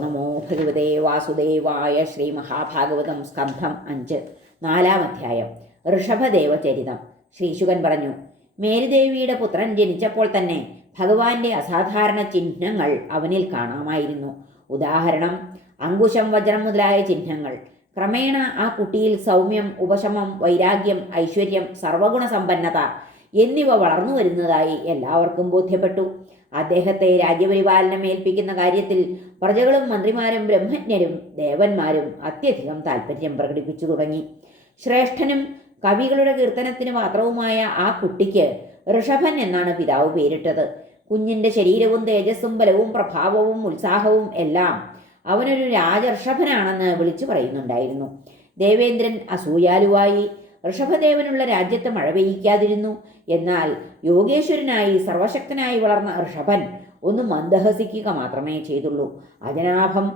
നമോ ഭഗവതേ വാസുദേവായ ശ്രീ മഹാഭാഗവതം സ്കന്ധം അഞ്ച്. നാലാം അധ്യായം. ഋഷഭദേവചരിതം. ശ്രീശുകൻ പറഞ്ഞു മേരുദേവിയുടെ പുത്രൻ ജനിച്ചപ്പോൾ തന്നെ ഭഗവാന്റെ അസാധാരണ ചിഹ്നങ്ങൾ അവനിൽ കാണാമായിരുന്നു. ഉദാഹരണം അങ്കുശം വജ്രം മുതലായ ചിഹ്നങ്ങൾ. ക്രമേണ ആ കുട്ടിയിൽ സൗമ്യം ഉപശമം വൈരാഗ്യം ഐശ്വര്യം സർവഗുണസമ്പന്നത എന്നിവ വളർന്നു വരുന്നതായി എല്ലാവർക്കും ബോധ്യപ്പെട്ടു. അദ്ദേഹത്തെ രാജ്യപരിപാലനം ഏൽപ്പിക്കുന്ന കാര്യത്തിൽ പ്രജകളും മന്ത്രിമാരും ബ്രഹ്മജ്ഞരും ദേവന്മാരും അത്യധികം താല്പര്യം പ്രകടിപ്പിച്ചു തുടങ്ങി. ശ്രേഷ്ഠനും കവികളുടെ കീർത്തനത്തിന് പാത്രവുമായ ആ കുട്ടിക്ക് ഋഷഭൻ എന്നാണ് പിതാവ് പേരിട്ടത്. കുഞ്ഞിന്റെ ശരീരവും തേജസ്സും ബലവും പ്രഭാവവും ഉത്സാഹവും എല്ലാം അവനൊരു രാജർഷഭനാണെന്ന് വിളിച്ചു പറയുന്നുണ്ടായിരുന്നു. ദേവേന്ദ്രൻ അസൂയാലുവായി ഋഷഭദേവനുള്ള രാജ്യത്ത് മഴ പെയ്യിക്കാതിരുന്നു എന്നാൽ യോഗേശ്വരനായി സർവശക്തനായി വളർന്ന ഋഷഭൻ ഒന്ന് മന്ദഹസിക്കുക മാത്രമേ ചെയ്തുള്ളൂ. അജനാഭം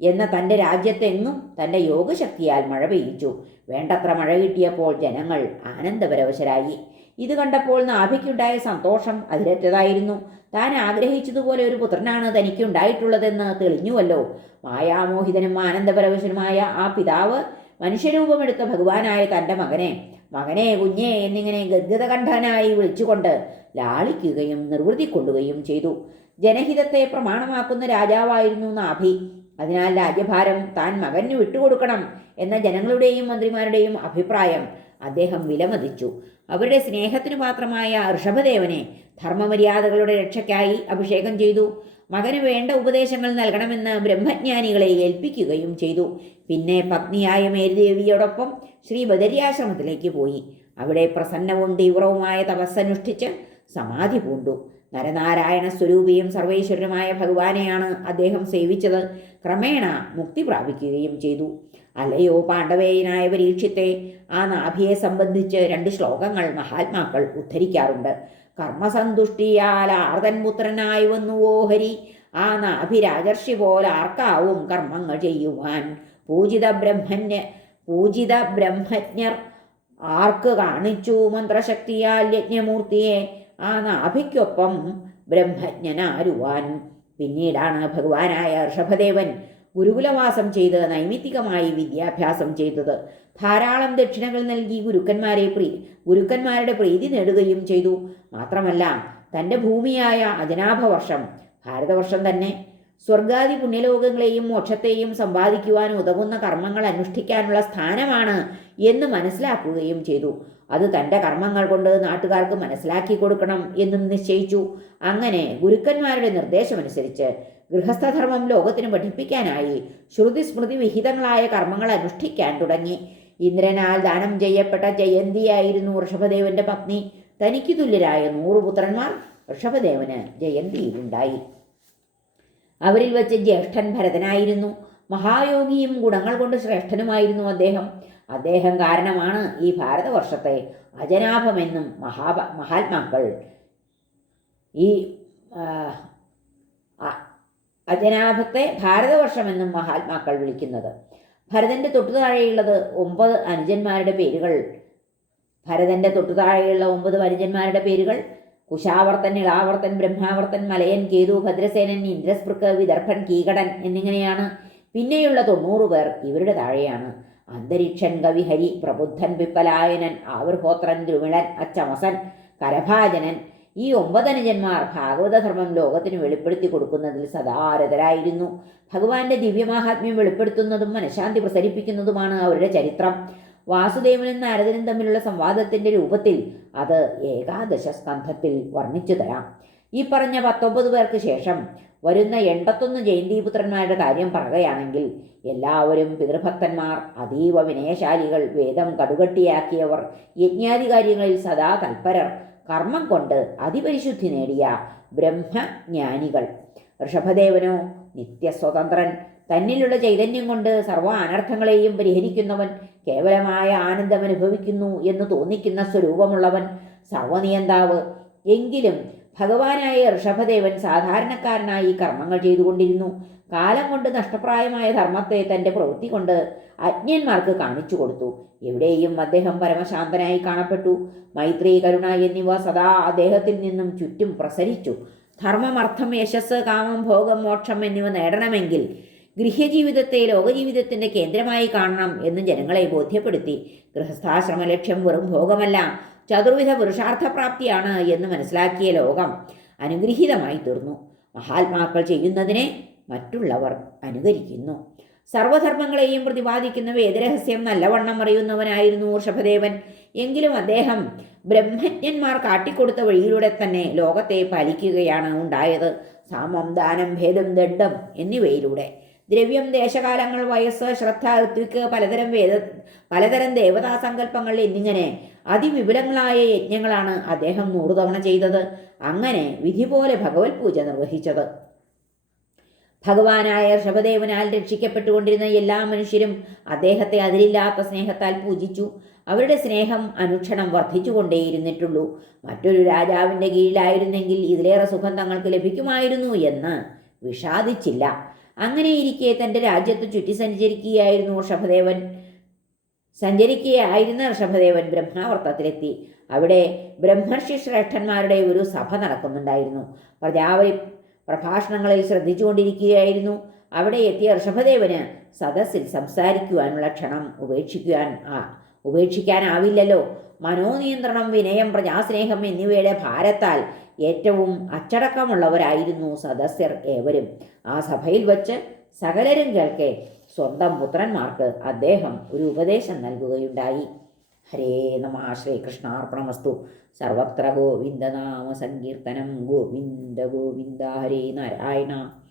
എന്ന തന്റെ രാജ്യത്തെങ്ങും തന്റെ യോഗശക്തിയാൽ മഴ പെയ്യിച്ചു. വേണ്ടത്ര മഴ കിട്ടിയപ്പോൾ ജനങ്ങൾ ആനന്ദപരവശരായി. ഇത് കണ്ടപ്പോൾ നാഭിക്കുണ്ടായ സന്തോഷം അതിരറ്റതായിരുന്നു. താൻ ആഗ്രഹിച്ചതുപോലെ ഒരു പുത്രനാണ് തനിക്കുണ്ടായിട്ടുള്ളതെന്ന് തെളിഞ്ഞുവല്ലോ. മായാമോഹിതനും ആനന്ദപരവശനുമായ ആ പിതാവ് മനുഷ്യരൂപമെടുത്ത ഭഗവാനായ തന്റെ മകനെ. മകനെ കുഞ്ഞെ എന്നിങ്ങനെ ഗദ്ഗതകണ്ഠനായി വിളിച്ചുകൊണ്ട് ലാളിക്കുകയും നിർവൃത്തി കൊള്ളുകയും ചെയ്തു. ജനഹിതത്തെ പ്രമാണമാക്കുന്ന രാജാവായിരുന്നു നാഭി. അതിനാൽ രാജ്യഭാരം താൻ മകന് വിട്ടുകൊടുക്കണം എന്ന ജനങ്ങളുടെയും മന്ത്രിമാരുടെയും അഭിപ്രായം അദ്ദേഹം വിലമതിച്ചു. അവരുടെ സ്നേഹത്തിനു മാത്രമായ ഋഷഭദേവനെ ധർമ്മമര്യാദകളുടെ രക്ഷയ്ക്കായി അഭിഷേകം ചെയ്തു. മകന് വേണ്ട ഉപദേശങ്ങൾ നൽകണമെന്ന് ബ്രഹ്മജ്ഞാനികളെ ഏൽപ്പിക്കുകയും ചെയ്തു. പിന്നെ പത്നിയായ മേരുദേവിയോടൊപ്പം ശ്രീ ബദരിയാശ്രമത്തിലേക്ക് പോയി. അവിടെ പ്രസന്നവും തീവ്രവുമായ തപസ്സനുഷ്ഠിച്ച് സമാധി പൂണ്ടു. നരനാരായണ സ്വരൂപിയും സർവേശ്വരനുമായ ഭഗവാനെയാണ് അദ്ദേഹം സേവിച്ചത്. ക്രമേണ മുക്തി പ്രാപിക്കുകയും ചെയ്തു. അല്ലയോ പാണ്ഡവേയനായ പരീക്ഷത്തെ ആ നാഭിയെ സംബന്ധിച്ച് രണ്ട് ശ്ലോകങ്ങൾ മഹാത്മാക്കൾ ഉദ്ധരിക്കാറുണ്ട്. കർമ്മസന്തുഷ്ടിയാൽ ആർതൻ പുത്രനായി വന്നുവോ ഹരി? ആ നാഭിരാജർഷി പോലെ ആർക്കാവും കർമ്മങ്ങൾ ചെയ്യുവാൻ? പൂജിത ബ്രഹ്മന്യ പൂജിത ബ്രഹ്മജ്ഞർ ആർക്ക് കാണിച്ചു മന്ത്രശക്തിയാൽ യജ്ഞമൂർത്തിയെ? ആ നാഭിക്കൊപ്പം ബ്രഹ്മജ്ഞനാരുവാൻ. പിന്നീടാണ് ഭഗവാനായ ഋഷഭദേവൻ ഗുരുകുലവാസം ചെയ്ത് നൈമിത്തികമായി വിദ്യാഭ്യാസം ചെയ്തത്. ധാരാളം ദക്ഷിണകൾ നൽകി ഗുരുക്കന്മാരെ പ്രീ ഗുരുക്കന്മാരുടെ പ്രീതി നേടുകയും ചെയ്തു. മാത്രമല്ല തന്റെ ഭൂമിയായ അജനാഭവർഷം ഭാരതവർഷം തന്നെ സ്വർഗാദി പുണ്യലോകങ്ങളെയും മോക്ഷത്തെയും സമ്പാദിക്കുവാൻ ഉതകുന്ന കർമ്മങ്ങൾ അനുഷ്ഠിക്കാനുള്ള സ്ഥാനമാണ് എന്ന് മനസ്സിലാക്കുകയും ചെയ്തു. അത് തന്റെ കർമ്മങ്ങൾ കൊണ്ട് നാട്ടുകാർക്ക് മനസ്സിലാക്കി കൊടുക്കണം എന്നും നിശ്ചയിച്ചു. അങ്ങനെ ഗുരുക്കന്മാരുടെ നിർദ്ദേശമനുസരിച്ച് ഗൃഹസ്ഥധർമ്മം ലോകത്തിന് പഠിപ്പിക്കാനായി ശ്രുതി സ്മൃതി വിഹിതങ്ങളായ കർമ്മങ്ങൾ അനുഷ്ഠിക്കാൻ തുടങ്ങി. ഇന്ദ്രനാൽ ദാനം ചെയ്യപ്പെട്ട ജയന്തിയായിരുന്നു ഋഷഭദേവന്റെ പത്നി. തനിക്ക് തുല്യരായ നൂറ് പുത്രന്മാർ ഋഷഭദേവന് ജയന്തിയിലുണ്ടായി. അവരിൽ വെച്ച് ജ്യേഷ്ഠൻ ഭരതനായിരുന്നു. മഹായോഗിയും ഗുണങ്ങൾ കൊണ്ട് ശ്രേഷ്ഠനുമായിരുന്നു അദ്ദേഹം. അദ്ദേഹം കാരണമാണ് ഈ ഭാരതവർഷത്തെ അജനാഭമെന്നും മഹാഭ മഹാത്മാക്കൾ ഈ അജനാഭത്തെ ഭാരതവർഷമെന്നും മഹാത്മാക്കൾ വിളിക്കുന്നത്. ഭരതന്റെ തൊട്ടു താഴെയുള്ളത് ഒമ്പത് അനുജന്മാരുടെ പേരുകൾ. ഭരതന്റെ തൊട്ടു താഴെയുള്ള ഒമ്പത് അനുജന്മാരുടെ പേരുകൾ. കുശാവർത്തൻ ഇളാവർത്തൻ ബ്രഹ്മാവർത്തൻ മലയൻ കേതു ഭദ്രസേനൻ ഇന്ദ്രസ്പൃക്ക് വിദർഭൻ കീകടൻ എന്നിങ്ങനെയാണ് പിന്നെയുള്ള തൊണ്ണൂറ് പേർ ഇവരുടെ താഴെയാണ്. അന്തരീക്ഷൻ കവിഹരി പ്രബുദ്ധൻ പിപ്പലായനൻ ആവിർഹോത്രൻ ദ്രുമിളൻ അച്ചമസൻ കരഭാജനൻ ഈ ഒമ്പതനുജന്മാർ ഭാഗവതധർമ്മം ലോകത്തിന് വെളിപ്പെടുത്തി കൊടുക്കുന്നതിൽ സദാരതരായിരുന്നു ഭഗവാന്റെ ദിവ്യമാഹാത്മ്യം വെളിപ്പെടുത്തുന്നതും മനഃശാന്തി പ്രസരിപ്പിക്കുന്നതുമാണ് അവരുടെ ചരിത്രം. വാസുദേവനും നാരദനും തമ്മിലുള്ള സംവാദത്തിന്റെ രൂപത്തിൽ അത് ഏകാദശ സ്കന്ധത്തിൽ വർണിച്ചു തരാം. ഈ പറഞ്ഞ പത്തൊമ്പത് പേർക്ക് ശേഷം വരുന്ന എൺപത്തൊന്ന് ജയന്തിപുത്രന്മാരുടെ കാര്യം പറയുകയാണെങ്കിൽ എല്ലാവരും പിതൃഭക്തന്മാർ അതീവ വിനയശാലികൾ വേദം കടുകട്ടിയാക്കിയവർ യജ്ഞാദി കാര്യങ്ങളിൽ സദാ തൽപരർ കർമ്മം കൊണ്ട് അതിപരിശുദ്ധി നേടിയ ബ്രഹ്മജ്ഞാനികൾ. ഋഷഭദേവനോ നിത്യസ്വതന്ത്രൻ തന്നിലുള്ള ചൈതന്യം കൊണ്ട് സർവ അനർത്ഥങ്ങളെയും പരിഹരിക്കുന്നവൻ കേവലമായ ആനന്ദം അനുഭവിക്കുന്നു എന്ന് തോന്നിക്കുന്ന സ്വരൂപമുള്ളവൻ സർവനിയന്താവ് എങ്കിലും ഭഗവാനായ ഋഷഭദേവൻ സാധാരണക്കാരനായി കർമ്മങ്ങൾ ചെയ്തുകൊണ്ടിരുന്നു. കാലം കൊണ്ട് നഷ്ടപ്രായമായ ധർമ്മത്തെ തന്റെ പ്രവൃത്തി കൊണ്ട് അജ്ഞന്മാർക്ക് കാണിച്ചു കൊടുത്തു. എവിടെയും അദ്ദേഹം പരമശാന്തനായി കാണപ്പെട്ടു. മൈത്രി കരുണ എന്നിവ സദാ അദ്ദേഹത്തിൽ നിന്നും ചുറ്റും പ്രസരിച്ചു. ധർമ്മമർത്ഥം യശസ് കാമം ഭോഗം മോക്ഷം എന്നിവ നേടണമെങ്കിൽ ഗൃഹജീവിതത്തെ ലോകജീവിതത്തിന്റെ കേന്ദ്രമായി കാണണം എന്ന് ജനങ്ങളെ ബോധ്യപ്പെടുത്തി. ഗൃഹസ്ഥാശ്രമ ലക്ഷ്യം വെറും ഭോഗമല്ല. ചതുർവിധ പുരുഷാർത്ഥപ്രാപ്തിയാണ് എന്ന് മനസ്സിലാക്കിയ ലോകം അനുഗ്രഹീതമായി തീർന്നു. മഹാത്മാക്കൾ ചെയ്യുന്നതിനെ മറ്റുള്ളവർ അനുകരിക്കുന്നു. സർവധർമ്മങ്ങളെയും പ്രതിപാദിക്കുന്ന വേദരഹസ്യം നല്ലവണ്ണം അറിയുന്നവനായിരുന്നു ഋഷഭദേവൻ. എങ്കിലും അദ്ദേഹം ബ്രഹ്മജ്ഞന്മാർ കാട്ടിക്കൊടുത്ത വഴിയിലൂടെ തന്നെ ലോകത്തെ പാലിക്കുകയാണ് ഉണ്ടായത്. സാമം ദാനം ഭേദം ദണ്ഡം എന്നിവയിലൂടെ. ദ്രവ്യം ദേശകാലങ്ങൾ വയസ്സ് ശ്രദ്ധ ഋത്വിക്ക് പലതരം വേദ പലതരം ദേവതാ സങ്കല്പങ്ങൾ എന്നിങ്ങനെ അതിവിപുലങ്ങളായ യജ്ഞങ്ങളാണ് അദ്ദേഹം നൂറു തവണ ചെയ്തത്. അങ്ങനെ വിധി പോലെ ഭഗവത് പൂജ നിർവഹിച്ചത്. ഭഗവാനായ ഋഷഭദേവനാൽ രക്ഷിക്കപ്പെട്ടുകൊണ്ടിരുന്ന എല്ലാ മനുഷ്യരും അദ്ദേഹത്തെ അതിലില്ലാത്ത സ്നേഹത്താൽ പൂജിച്ചു. അവരുടെ സ്നേഹം അനുക്ഷണം വർദ്ധിച്ചുകൊണ്ടേയിരുന്നിട്ടുള്ളൂ. മറ്റൊരു രാജാവിന്റെ കീഴിലായിരുന്നെങ്കിൽ ഇതിലേറെ സുഖം തങ്ങൾക്ക് ലഭിക്കുമായിരുന്നു എന്ന് വിഷാദിച്ചില്ല. അങ്ങനെയിരിക്കെ തന്റെ രാജ്യത്ത് ചുറ്റി സഞ്ചരിക്കുകയായിരുന്നു ഋഷഭദേവൻ സഞ്ചരിക്കുകയായിരുന്ന ഋഷഭദേവൻ ബ്രഹ്മാവർത്തത്തിലെത്തി അവിടെ ബ്രഹ്മർഷി ശ്രേഷ്ഠന്മാരുടെ ഒരു സഭ നടക്കുന്നുണ്ടായിരുന്നു. പ്രജാവലി പ്രഭാഷണങ്ങളിൽ ശ്രദ്ധിച്ചുകൊണ്ടിരിക്കുകയായിരുന്നു. അവിടെ എത്തിയ ഋഷഭദേവന് സദസ്സിൽ സംസാരിക്കുവാനുള്ള ക്ഷണം ഉപേക്ഷിക്കുവാൻ ആ ഉപേക്ഷിക്കാനാവില്ലല്ലോ. മനോനിയന്ത്രണം വിനയം പ്രജാസ്നേഹം എന്നിവയുടെ ഭാരത്താൽ ഏറ്റവും അച്ചടക്കമുള്ളവരായിരുന്നു സദസ്യർ ഏവരും. ആ സഭയിൽ വച്ച് സകലരും കേൾക്കെ സ്വന്തം പുത്രന്മാർക്ക് അദ്ദേഹം ഒരു ഉപദേശം നൽകുകയുണ്ടായി. ഹരേ നമ ശ്രീകൃഷ്ണാർപ്പണമസ്തു സർവത്ര ഗോവിന്ദനാമ സങ്കീർത്തനം. ഗോവിന്ദ ഗോവിന്ദ ഹരേ നാരായണ.